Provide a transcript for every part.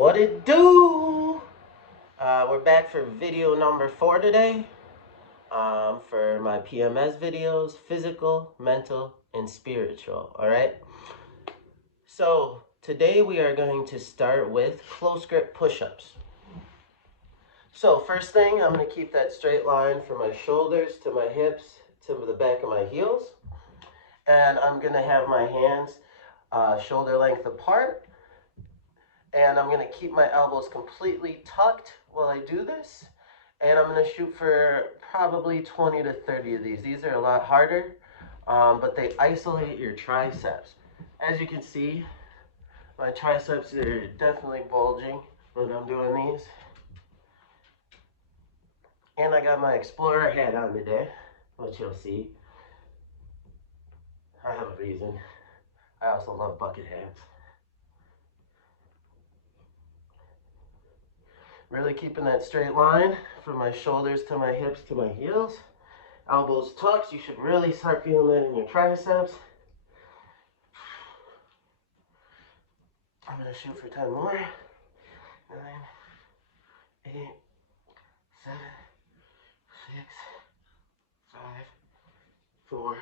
What it do? We're back for video number 4 today. For my PMS videos, physical, mental, and spiritual. All right. So today we are going to start with close grip push-ups. So first thing, I'm going to keep that straight line from my shoulders to my hips to the back of my heels, and I'm going to have my hands shoulder length apart. And I'm going to keep my elbows completely tucked while I do this. And I'm going to shoot for probably 20 to 30 of these. These are a lot harder, but they isolate your triceps. As you can see, my triceps are definitely bulging when I'm doing these. And I got my Explorer hat on today, which you'll see. I have a reason. I also love bucket hats. Really keeping that straight line from my shoulders to my hips to my heels. Elbows tucked. You should really start feeling that in your triceps. I'm going to shoot for 10 more. 9, 8, 7, 6, 5, 4,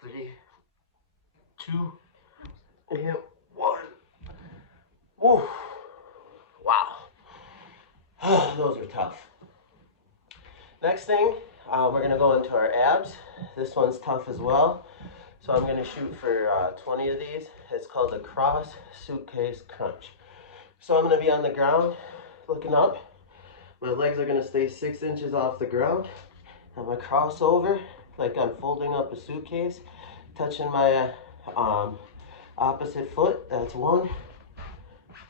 3, 2, and 1. Woo. Wow. Those are tough. Next thing, we're going to go into our abs. This one's tough as well. So I'm going to shoot for 20 of these. It's called a cross suitcase crunch. So I'm going to be on the ground looking up. My legs are going to stay 6 inches off the ground. I'm going to cross over like I'm folding up a suitcase, touching my opposite foot. That's 1,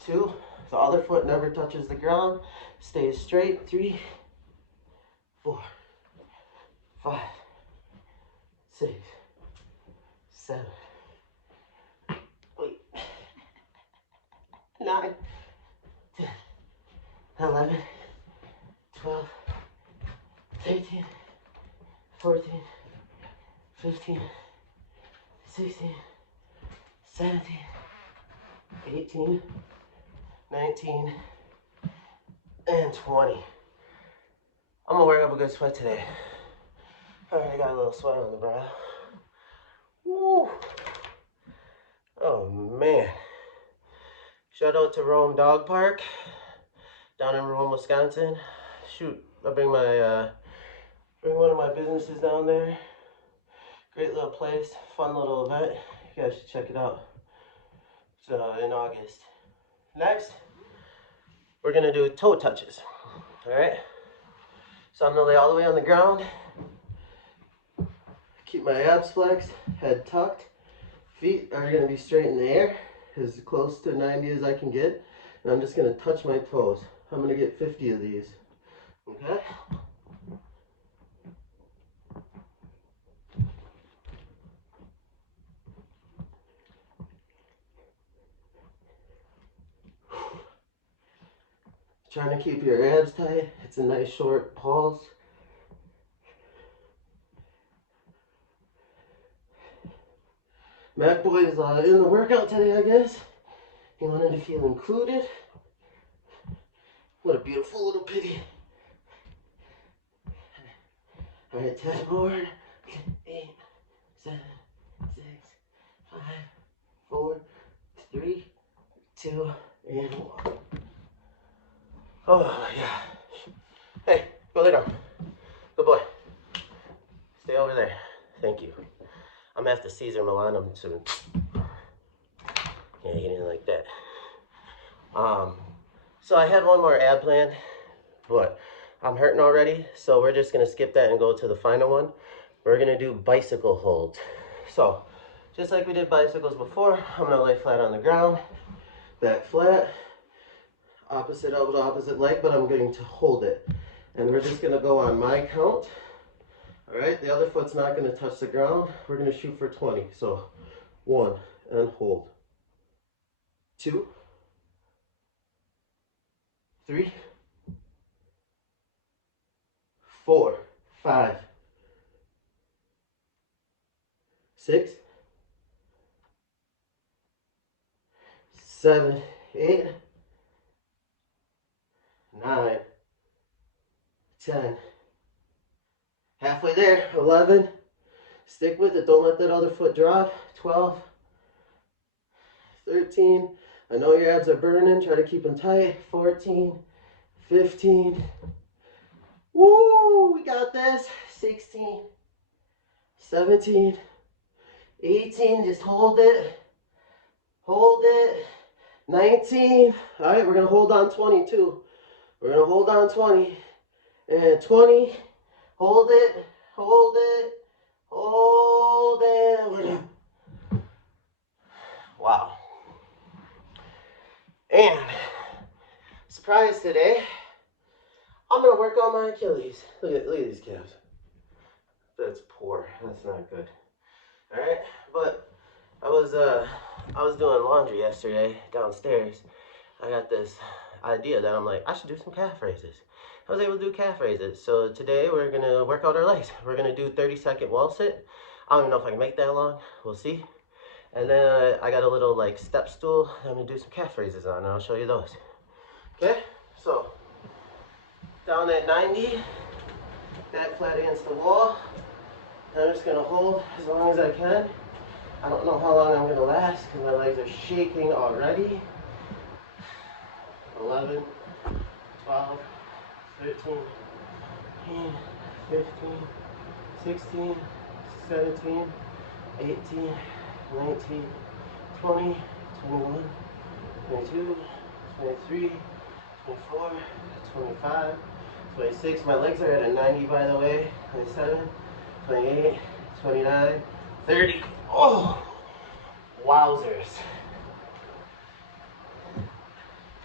2. The other foot never touches the ground. Stays straight. 3, 4, 5, 6, 7, 8, 9, 10, 11, 12, 13, 14, 15, 16, 17, 18, 19, and 20. I'm gonna work up a good sweat today. Alright, I got a little sweat on the brow. Woo! Oh man. Shout out to Rome Dog Park down in Rome, Wisconsin. Shoot, I'll bring one of my businesses down there. Great little place, fun little event. You guys should check it out. It's in August. Next, we're gonna do toe touches. Alright? So I'm gonna lay all the way on the ground. Keep my abs flexed, head tucked. Feet are gonna be straight in the air, as close to 90 as I can get. And I'm just gonna touch my toes. I'm gonna get 50 of these. Okay? Trying to keep your abs tight. It's a nice short pulse. Mac Boy is in the workout today, I guess. He wanted to feel included. What a beautiful little piggy. Alright, 10 more. 8, 7, 6, 5, 4, 3, 2, and 1. Oh my gosh. Hey, go lay down. Good boy. Stay over there. Thank you. I'm gonna have to Caesar Milan him soon. Yeah, he didn't like that. So I had one more ab plan, but I'm hurting already, so we're just gonna skip that and go to the final one. We're gonna do bicycle holds. So, just like we did bicycles before, I'm gonna lay flat on the ground, back flat, opposite elbow to opposite leg, but I'm going to hold it. And we're just gonna go on my count. All right, the other foot's not gonna touch the ground. We're gonna shoot for 20. So 1 and hold. 2, 3, 4, 5, 6, 7, 8, 9, 10. Halfway there. 11. Stick with it. Don't let that other foot drop. 12. 13. I know your abs are burning. Try to keep them tight. 14. 15. Woo! We got this. 16. 17. 18. Just hold it. Hold it. 19. All right, we're going to hold on 22. We're going to hold on 20. And 20. Hold it. Hold it. Hold it. We're done. Wow. And surprise today, I'm going to work on my Achilles. Look at these calves. That's poor. That's not good. All right, but I was doing laundry yesterday downstairs. I got this idea that I'm like, I should do some calf raises. I was able to do calf raises. So today we're gonna work out our legs. We're gonna do 30-second wall sit. I don't even know if I can make that long. We'll see. And then I got a little like step stool. I'm gonna do some calf raises on, and I'll show you those. Okay, so down at 90, back flat against the wall. I'm just gonna hold as long as I can. I don't know how long I'm gonna last because my legs are shaking already. 11, 12, 13, 14, 15, 16, 17, 18, 19, 20, 21, 22, 23, 24, 25, 26. My legs are at a 90, by the way. 27, 28, 29, 30. Oh, wowzers.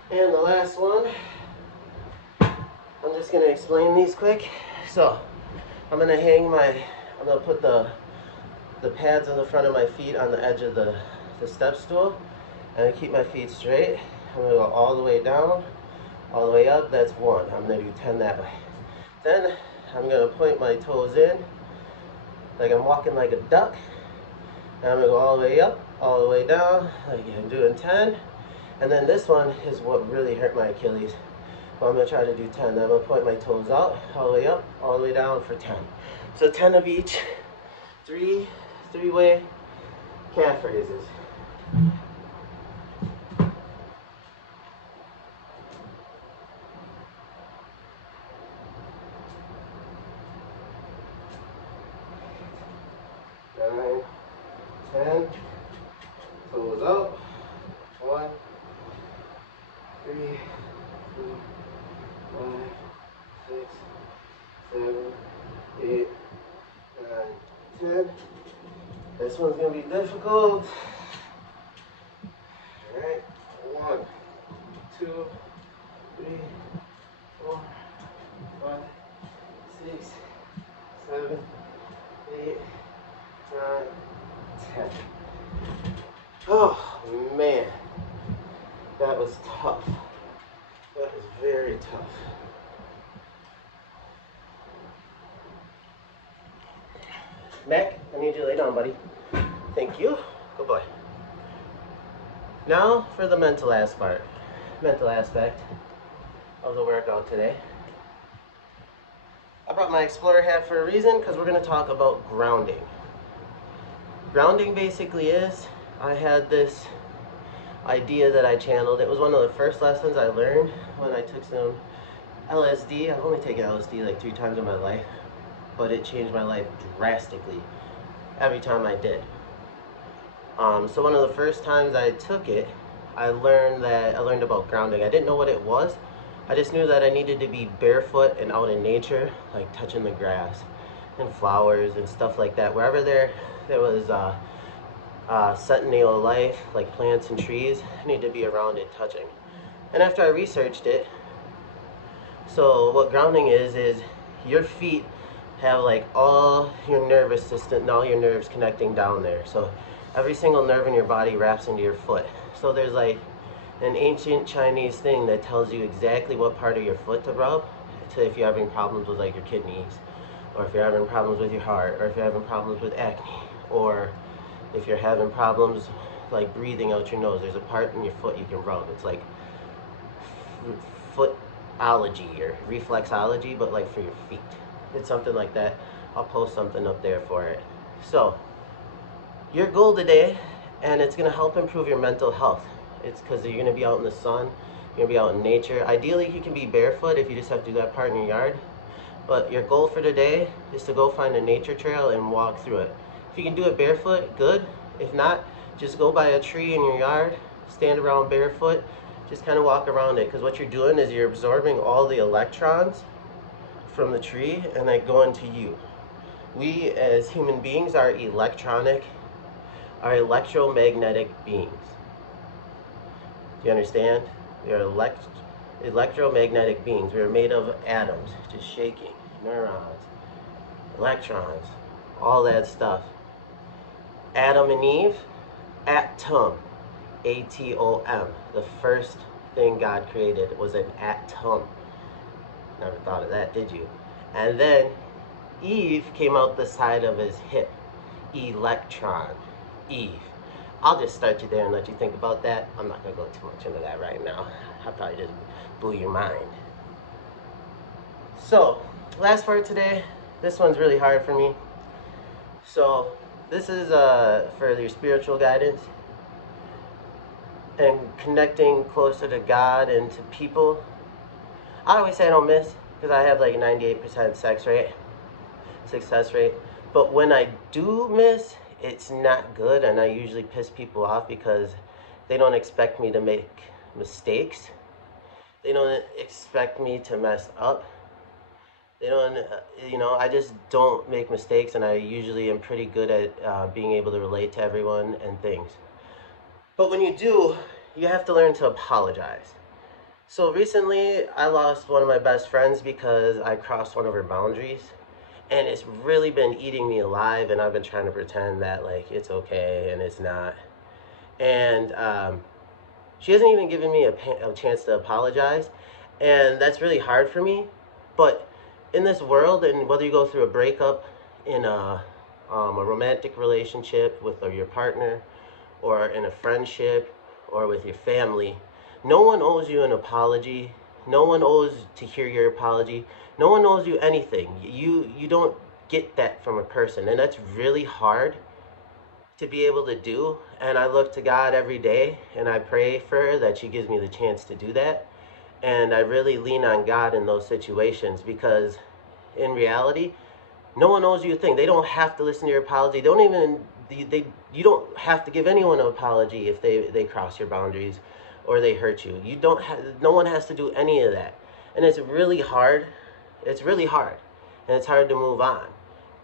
And the last one, I'm just going to explain these quick. So, I'm going to put the pads on the front of my feet on the edge of the step stool. And keep my feet straight. I'm going to go all the way down, all the way up. That's 1. I'm going to do 10 that way. Then, I'm going to point my toes in, like I'm walking like a duck. And I'm going to go all the way up, all the way down, like I'm doing 10. And then this one is what really hurt my Achilles. But I'm going to try to do 10. Then I'm going to point my toes out, all the way up, all the way down for 10. So 10 of each. Three-way calf raises. Nine, 10, toes up. 1, 3, 4, 5, 6, 7, 8, 9, 10. This one's gonna be difficult. Alright, 1, 2, 3, 4, 5, 6, 7, 8, 9, 10. Oh man, that was tough. That was very tough. Mac, I need you to lay down, buddy. Thank you. Good boy. Now for the mental aspect of the workout today. I brought my Explorer hat for a reason because we're going to talk about grounding. Grounding basically is, I had this idea that I channeled. It was one of the first lessons I learned when I took some LSD. I've only taken LSD like 3 times in my life, but it changed my life drastically every time I did. So one of the first times I took it, I learned about grounding. I didn't know what it was. I just knew that I needed to be barefoot and out in nature, like touching the grass and flowers and stuff like that. Wherever there was centennial life, like plants and trees, I need to be around it, touching. And after I researched it, so what grounding is your feet have like all your nervous system and all your nerves connecting down there. So every single nerve in your body wraps into your foot. So there's like an ancient Chinese thing that tells you exactly what part of your foot to rub to if you're having problems with like your kidneys, or if you're having problems with your heart, or if you're having problems with acne, or if you're having problems like breathing out your nose. There's a part in your foot you can rub. It's like foot or reflexology, but like for your feet. It's something like that. I'll post something up there for it. So, your goal today, and it's going to help improve your mental health. It's because you're going to be out in the sun, you're going to be out in nature. Ideally, you can be barefoot if you just have to do that part in your yard. But your goal for today is to go find a nature trail and walk through it. If you can do it barefoot, good. If not, just go by a tree in your yard, stand around barefoot, just kind of walk around it. Because what you're doing is you're absorbing all the electrons from the tree and they go into you. We as human beings are electromagnetic beings. Do you understand? We are electromagnetic beings. We are made of atoms, just shaking, neurons, electrons, all that stuff. Adam and Eve, atom, A-T-O-M. The first thing God created was an atom. Never thought of that, did you? And then Eve came out the side of his hip. Electron. Eve. I'll just start you there and let you think about that. I'm not going to go too much into that right now. I probably just blew your mind. So, last part today. This one's really hard for me. So, this is for your spiritual guidance and connecting closer to God and to people. I always say I don't miss because I have like a 98% success rate. But when I do miss, it's not good, and I usually piss people off because they don't expect me to make mistakes. They don't expect me to mess up. They don't, I just don't make mistakes, and I usually am pretty good at being able to relate to everyone and things. But when you do, you have to learn to apologize. So recently, I lost one of my best friends because I crossed one of her boundaries. And it's really been eating me alive, and I've been trying to pretend that like it's okay, and it's not. And she hasn't even given me a chance to apologize, and that's really hard for me. But in this world, and whether you go through a breakup in a romantic relationship with your partner, or in a friendship, or with your family, no one owes you an apology. No one owes to hear your apology. No one owes you anything. You don't get that from a person, and that's really hard to be able to do. And I look to God every day, and I pray for her that she gives me the chance to do that. And I really lean on God in those situations because, in reality, no one owes you a thing. They don't have to listen to your apology. You don't have to give anyone an apology if they cross your boundaries or they hurt you. No one has to do any of that. And it's really hard. It's really hard. And it's hard to move on.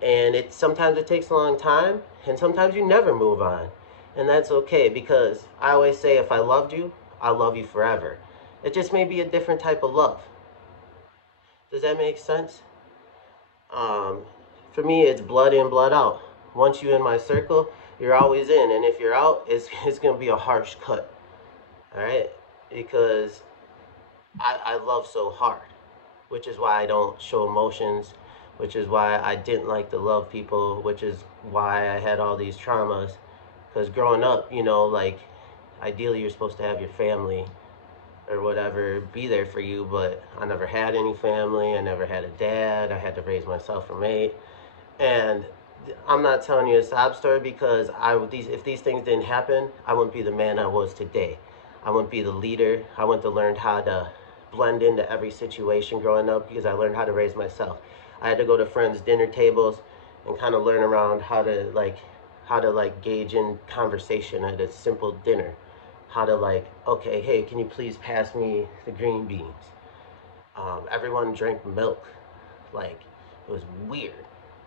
And sometimes it takes a long time, and sometimes you never move on. And that's okay, because I always say if I loved you, I love you forever. It just may be a different type of love. Does that make sense? Um, for me, it's blood in, blood out. Once you're in my circle, you're always in. And if you're out, it's going to be a harsh cut. All right? Because I love so hard, which is why I don't show emotions, which is why I didn't like to love people, which is why I had all these traumas. Because growing up, like, ideally you're supposed to have your family or whatever be there for you, but I never had any family. I never had a dad. I had to raise myself from 8. And I'm not telling you a sob story because if these things didn't happen, I wouldn't be the man I was today. I wouldn't be the leader. I wouldn't have learned how to blend into every situation growing up because I learned how to raise myself. I had to go to friends' dinner tables and kind of learn around how to gauge in conversation at a simple dinner. How to okay, hey, can you please pass me the green beans? Everyone drank milk. Like, it was weird.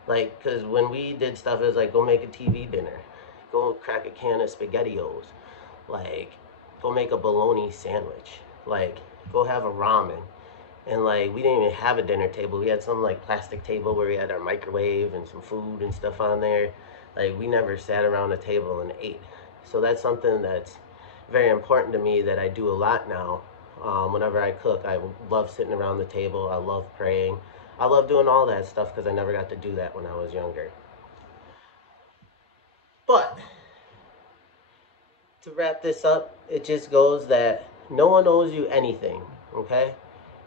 Like, because when we did stuff, it was like, go make a TV dinner. Go crack a can of SpaghettiOs. Like, go make a bologna sandwich. Like, go have a ramen. And, like, we didn't even have a dinner table. We had some, like, plastic table where we had our microwave and some food and stuff on there. Like, we never sat around a table and ate. So that's something that's very important to me that I do a lot now. Whenever I cook, I love sitting around the table. I love praying. I love doing all that stuff because I never got to do that when I was younger. But to wrap this up, it just goes that no one owes you anything, okay?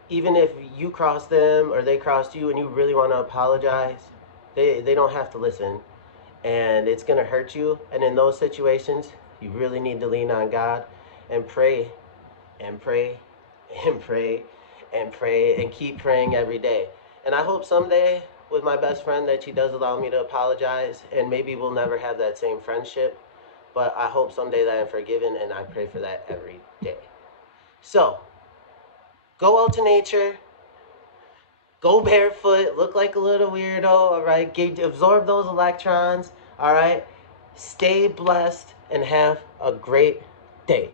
even if you cross them or they crossed you and you really want to apologize, they don't have to listen. And it's going to hurt you. And in those situations, you really need to lean on God and pray and pray and pray and pray and keep praying every day. And I hope someday with my best friend that she does allow me to apologize, and maybe we'll never have that same friendship. But I hope someday that I'm forgiven, and I pray for that every day. So, go out to nature, go barefoot, look like a little weirdo, all right? Absorb those electrons, all right? Stay blessed and have a great day.